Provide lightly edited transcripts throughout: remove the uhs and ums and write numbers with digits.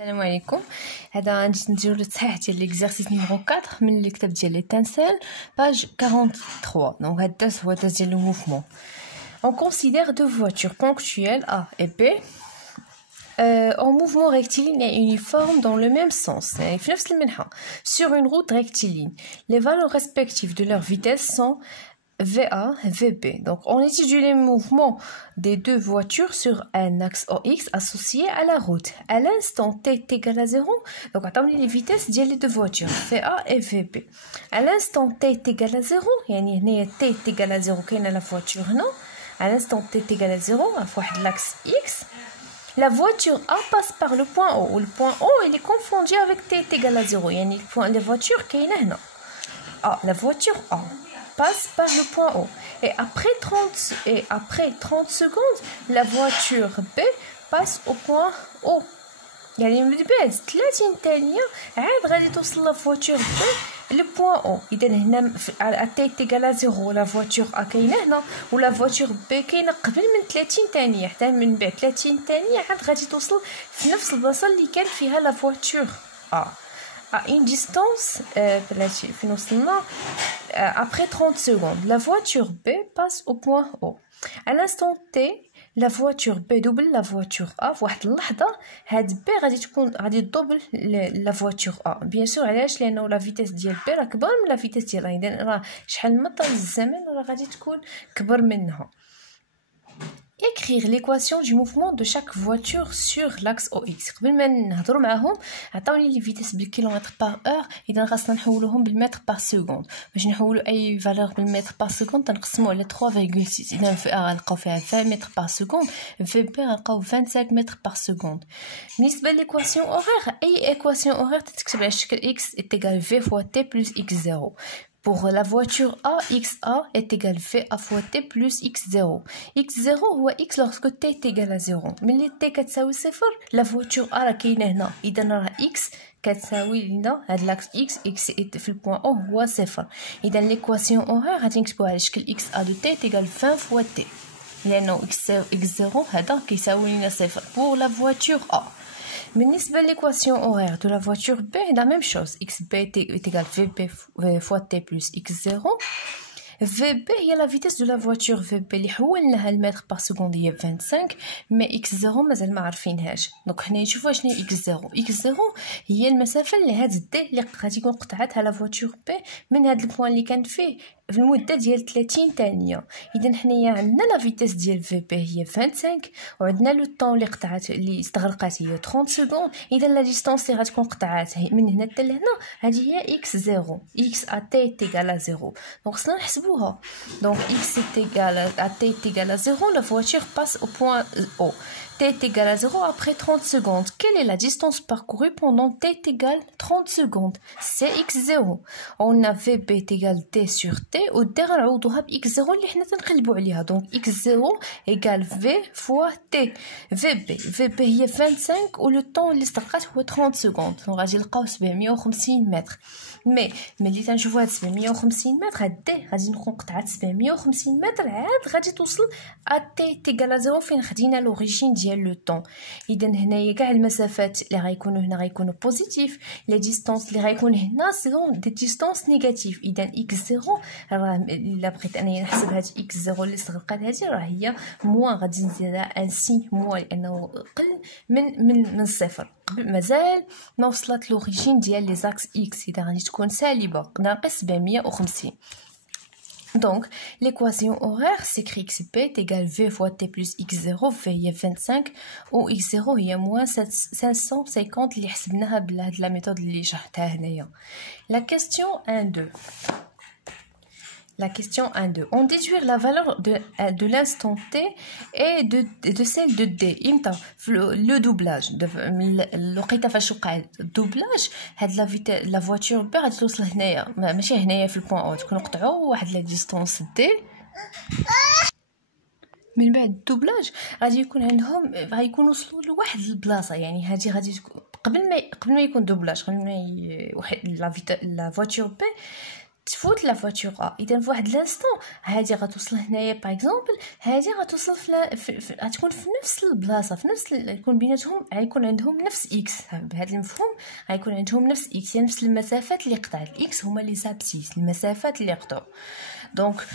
السلام عليكم. هذا غادي نديرو التصحيح ديال ليكزارسيس نيميرو 4 من الكتاب ديال لي تانسيل باج 43. دونك هاد الدرس هو الدرس ديال لو موفمون. On considère deux voitures ponctuelles A et B en mouvement rectiligne et uniforme dans le même sens, يعني في نفس المنحى sur une route rectiligne. Les valeurs respectives de leur vitesse sont VA, VB. Donc, on étudie les mouvements des deux voitures sur un axe OX associé à la route. À l'instant t est égal à 0, donc attendez les vitesses des deux voitures, VA et VB. À l'instant t est égal à 0, يعني t est égal à 0 كاينه la voiture non. À l'instant t est égal à 0, à l'axe X, la voiture A passe par le point O. Le point O il est confondu avec t est égal à 0, يعني les voitures كاينه هنا. La voiture A passe par le point O. Et après 30 secondes, la voiture B passe au point O. يعني من بعد 30 ثانية عاد غادي توصل لا فواتور B لو بوين او. اذا هنا على تي تيغال 0 لا فواتور ا كاينه هنا ولا فواتور بي كاينه قبل من 30 ثانيه، حتى من بعد 30 ثانيه عاد غادي توصل في نفس البلاصه اللي كان فيها لا فواتور ا à une distance après 30 secondes. La voiture B passe au point O. À l'instant T, la voiture B double la voiture A. في واحد اللحظة هاد B غادي تدوبل la voiture A. Bien sûr علاش؟ لأنه la vitesse ديال B راه كبر من la vitesse ديالها، إذن راه شحال من طال الزمن راه غادي تكون كبر منها. Écrire l'équation du mouvement de chaque voiture sur l'axe OX. قبل ما نهضروا معاهم عطاوني لي فيتيس بالكيلومتر بار اور، اذا خاصنا نحولوهم بالمتر بار سكوند. باش نحولوا اي فالور بالمتر بار سكوند تنقسموا على 3.6. اذا في ا غنلقاو فيها 20 متر بار سكوند، في بي غنلقاو 25 متر بار سكوند. بالنسبه ليكواسيون اوغير، اي ايكواسيون اوغير تتكتب على شكل x est égal v fois t plus x0. Pour la voiture A, XA est égal VA fois T plus X0. X0 هو X lorsque T est égal à 0. ملي T كتساوي 0 la voiture A راه كاينه هنا، إذا راه X كتساوي لنا هاد لاكس X في البوان O هو 0. إذا ليكواسيون أوغير غادي نكتبوها على شكل XA de T est égal 20 fois T، لأنه X0 هذا كيساوي لنا 0 pour la voiture A. بالنسبة l'équation horaire de la voiture B, la même chose. XB est égal VB fois T plus X0. VB هي la vitesse de la voiture VB اللي حولناها المتر بار سكوند هي 25، مي X0 مازال ما عارفينهاش. دونك حنا نشوفوا شنو هي X0. X0 هي المسافة اللي هاد الدي اللي غادي تكون قطعتها لا فواتور بي من هاد البوان اللي كانت فيه في المده ديال 30 ثانيه. اذا حنايا عندنا لا فيتيس ديال في بي هي 25 وعندنا لو طون اللي استغرقات هي 30 سكوند. اذا لا ديستانس اللي غتكون قطعات من هنا حتى لهنا هذه هي اكس 0. اكس ا تي تيغال 0. دونك خصنا نحسبوها. دونك اكس تيغال ا تي تيغال 0 la voiture passe au point O. T est égal à 0 après 30 secondes. Quelle est la distance parcourue pendant T est égal 30 secondes? C'est x0. On a VB est égal T sur T و D غنعوضوها ب x0 اللي حنا تنقلبوا عليها. Donc x0 égale V fois T. VB هي 25 و لو طون اللي استغرقات هو 30 secondes. Donc غادي نلقاو 750 متر. مي ملي تنشوفوا هاد 750 متر هاد D غادي نكون قطعات 750 متر عاد غادي توصل à T égal à 0 فين خدينا لوريجين ديال لو طون. اذا هنايا كاع المسافات اللي غيكونوا هنا غيكونوا بوزيتيف، لي ديستانس اللي غيكون هنا سيون دي ديستانس نيجاتيف. اذا x0 راه الا بغيت انايا نحسب هاد x0 اللي استغرقات هادي راه هي موان، غادي نزيدها ان سي موان لانه قل من الصفر. مازال ما وصلت لوريجين ديال لي زاكس x، اذا غادي تكون سالبه ناقص 750. Donc, l'équation horaire s'écrit xp est égal v fois t plus x0. v هي 25 و x0 هي moins 550 اللي حسبناها بهاد لا ميثود اللي شرحتها هنايا. La question 1-2. La question 1-2. On déduire la valeur de l'instant t et de celle de d. إمتى؟ le doublage. لقيتها فاش وقع الدوبلاج هاد لا فواتور بي غادي توصل هنايا، ماشي هنايا في البوان او، تكون قطعوا واحد لا ديستانس دي. من بعد الدوبلاج غادي يكون عندهم غيكونوا وصلوا لواحد البلاصه، يعني هذه غادي قبل ما يكون دوبلاج، قبل ما لا فواتور بي تفوت لا فواتور ا. اذا فواحد لانستون هادي غتوصل هنايا باغ اكزومبل، هادي غتوصل غتكون في نفس البلاصه، في نفس يكون بيناتهم، غيكون عندهم نفس اكس. بهذا المفهوم غيكون عندهم نفس اكس، يعني نفس المسافات اللي قطعت. الاكس هما لي زابسيس، المسافات اللي قطعوا. دونك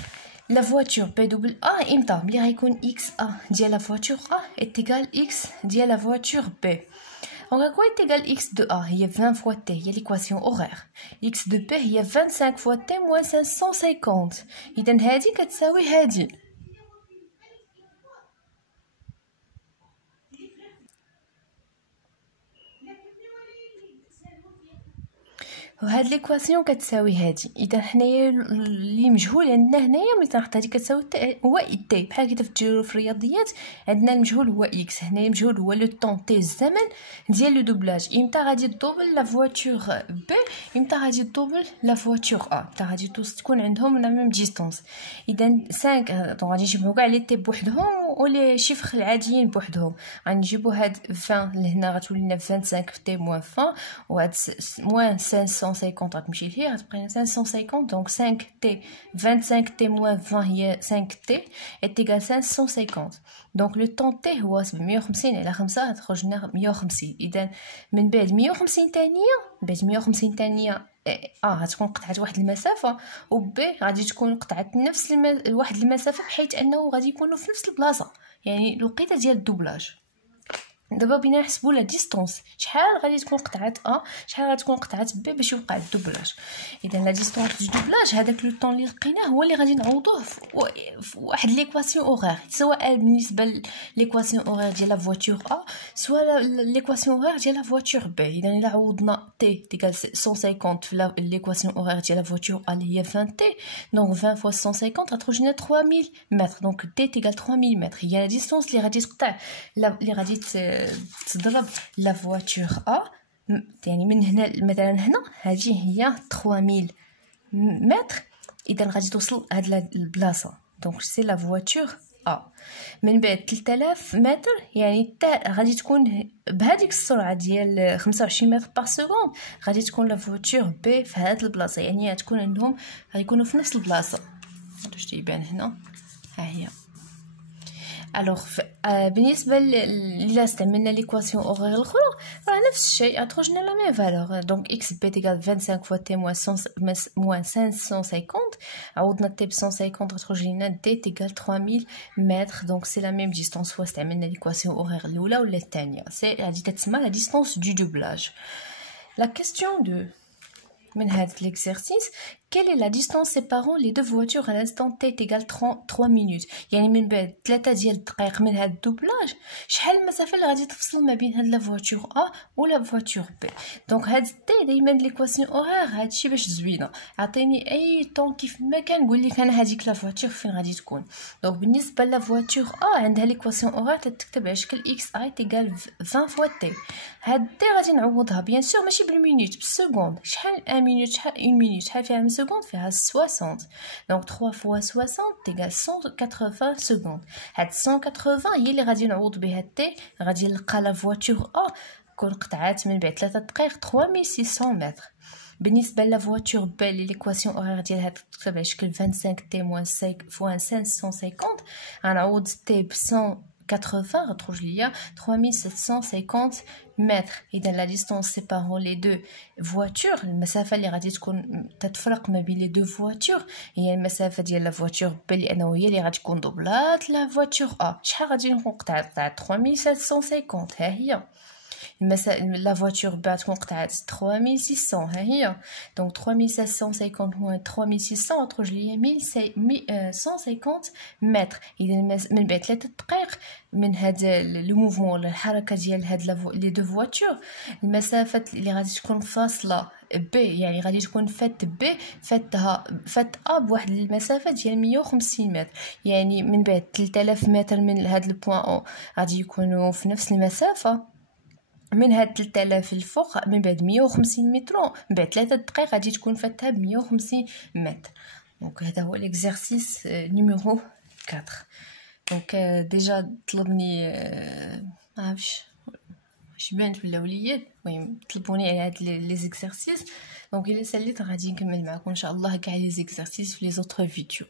لا فواتور بي دوبل ا امتى؟ ملي غيكون اكس ا ديال لا فواتور ا ايتيغال اكس ديال لا فواتور بي. Donc, quoi est égal x de a? Il y a 20 fois t, il y a l'équation horaire. X de b, il y a 25 fois t moins 550. إذن هادي كتساوي هادي. وهاد ليكواسيون كتساوي هادي. اذا حنايا اللي مجهول عندنا هنايا ملي تنحط هادي كتساوي هو تي، بحال كي تديروا في الرياضيات عندنا المجهول هو اكس، هنايا المجهول هو لو طون تي، الزمن ديال لو دوبلاج. امتى غادي تدوبل لا فواتور بي، امتى غادي تدوبل لا فواتور ا، امتى غادي تكون عندهم لا ميم ديستونس. اذا 5 دونك غادي نجمعوا كاع لي تي بوحدهم ولي شيفر العاديين بوحدهم. غنجيبوا هاد 20 لهنا غتولي لنا 25 تي موان 20 وهاد موان 550 غتمشي لهيه غتبقى لنا 550. دونك 5 تي 25 تي موان 20 هي 5 تي ايتيغال 550. دونك لو طون تي هو 750 على 5 غتخرج لنا 150. اذا من بعد 150 ثانيه، بعد 150 ثانيه غتكون قطعت واحد المسافه، و بي غادي تكون قطعت نفس واحد المسافه، بحيث انه غادي يكونوا في نفس البلاصه، يعني الوقيته ديال الدوبلاج. دابا بينا نحسبوا لا ديستونس، شحال غادي تكون قطعه شحال غادي تكون قطعه بي باش يوقع الدوبلاج. اذا لا ديستونس دو دوبلاج هذاك لو طون اللي لقيناه هو اللي غادي نعوضوه في واحد ليكواسيون اورير، سواء بالنسبه ليكواسيون اورير ديال لا فواتور ا سواء ليكواسيون اورير ديال لا فواتور بي. اذا الا عوضنا تي ديال 150 في ليكواسيون اورير ديال لا فواتور ا اللي هي 20 تي، دونك 20 فوا 150 غتخرج لنا 3000 متر. دونك تي تيغال 3000 متر هي لا ديستونس اللي غادي تقطع اللي غادي تضرب لا فواتور ا. يعني من هنا مثلا هنا هذه هي 3000 متر، اذا غادي توصل هاد البلاصه. دونك سي لا فواتور ا. من بعد 3000 متر يعني غادي تكون بهذيك السرعه ديال 25 متر بار سكوند، غادي تكون لا فواتور بي في هاد البلاصه، يعني غتكون عندهم غيكونوا في نفس البلاصه. واش تيبان هنا ها هي. الوغ بالنسبه لا استعملنا ليكواسيون اورير الاخرى راه نفس الشيء، غتخرج لنا لا ميم فالور. دونك اكس بي تيغال 25 فوا تي موان 550، عوضنا تي ب 150 غتخرج لنا دي تيغال 3000 متر. دونك سي لا ميم ديستونس سوا استعملنا ليكواسيون اورير الاولى ولا الثانيه، سي غادي تتسمى لا ديستونس دو دوبلاج. لا كيستيون دو من هذا l'exercice: quelle est la distance séparant les deux voitures à l'instant t égale 3 minutes؟ يعني من بعد 3 ديال الدقائق من هذا الدوبلاج شحال المسافه اللي غادي تفصل ما بين هاد لا فواتور ا ولا فواتور بي. دونك هاد تي دائما ليكواسيون اورير هادشي باش زوينه، عطيني اي طون كيف ما كان نقول لك انا هذيك لا فواتور فين غادي تكون. دونك بالنسبه لا فواتور ا عندها ليكواسيون اورير تتكتب على شكل اكس اي تيغال 20 فوا تي. هاد تي غادي نعوضها بيان سور ماشي بالمينوت بالسكوند. شحال 1 مينوت شحال 1 مينوت شحال فيها 1 seconde فيها 60. دونك 3 فوا 60 تيغال 180 سكوند. هاد 180 هي اللي غادي نعوض بها تي، غادي نلقى لا فواتور ا كون قطعات من بعد 3 دقائق 3600 متر. بالنسبه لا فواتور بي اللي ليكواسيون اورير ديالها تكتب على شكل 25 تي موان 5 فوا 550، غنعوض تي ب 180 غتخرج ليا 3750 متر. اذا لا ديستونس سيبارون لي دو فواتور، المسافه اللي غادي تكون تتفرق ما بين لي دو فواتور هي المسافه ديال لا فواتور بي، لانه هي اللي غادي تكون دوبلات لا فواتور ا. شحال غادي نكون قطعت 3750 ها هي. لا فواتور بي تكون قطعت 3600 ها هي. دونك 3750 moins 3600 تخرج ليا 1150 متر. اذا من بعد 3 دقائق من هذا لو موفمون ولا الحركه ديال هاد لي دو فواتور، المسافه اللي غادي تكون فاصله بي يعني غادي تكون فات بي فات ا بواحد المسافه ديال 150 متر. يعني من بعد 3000 متر من هاد البوين او غادي يكونوا في نفس المسافه. من هاد 3000 الفوق من بعد 150 متر من بعد 3 دقائق غادي تكون فاتها ب 150 متر. دونك هذا هو ليكزارسيس نيميرو 4. دونك ديجا طلبني معرفتش واش بانت ولا وليات، المهم طلبوني على هاد لي زيكزارسيس. دونك الا ساليت غادي نكمل معكم ان شاء الله كاع لي زيكزارسيس في لي زوتر فيديو.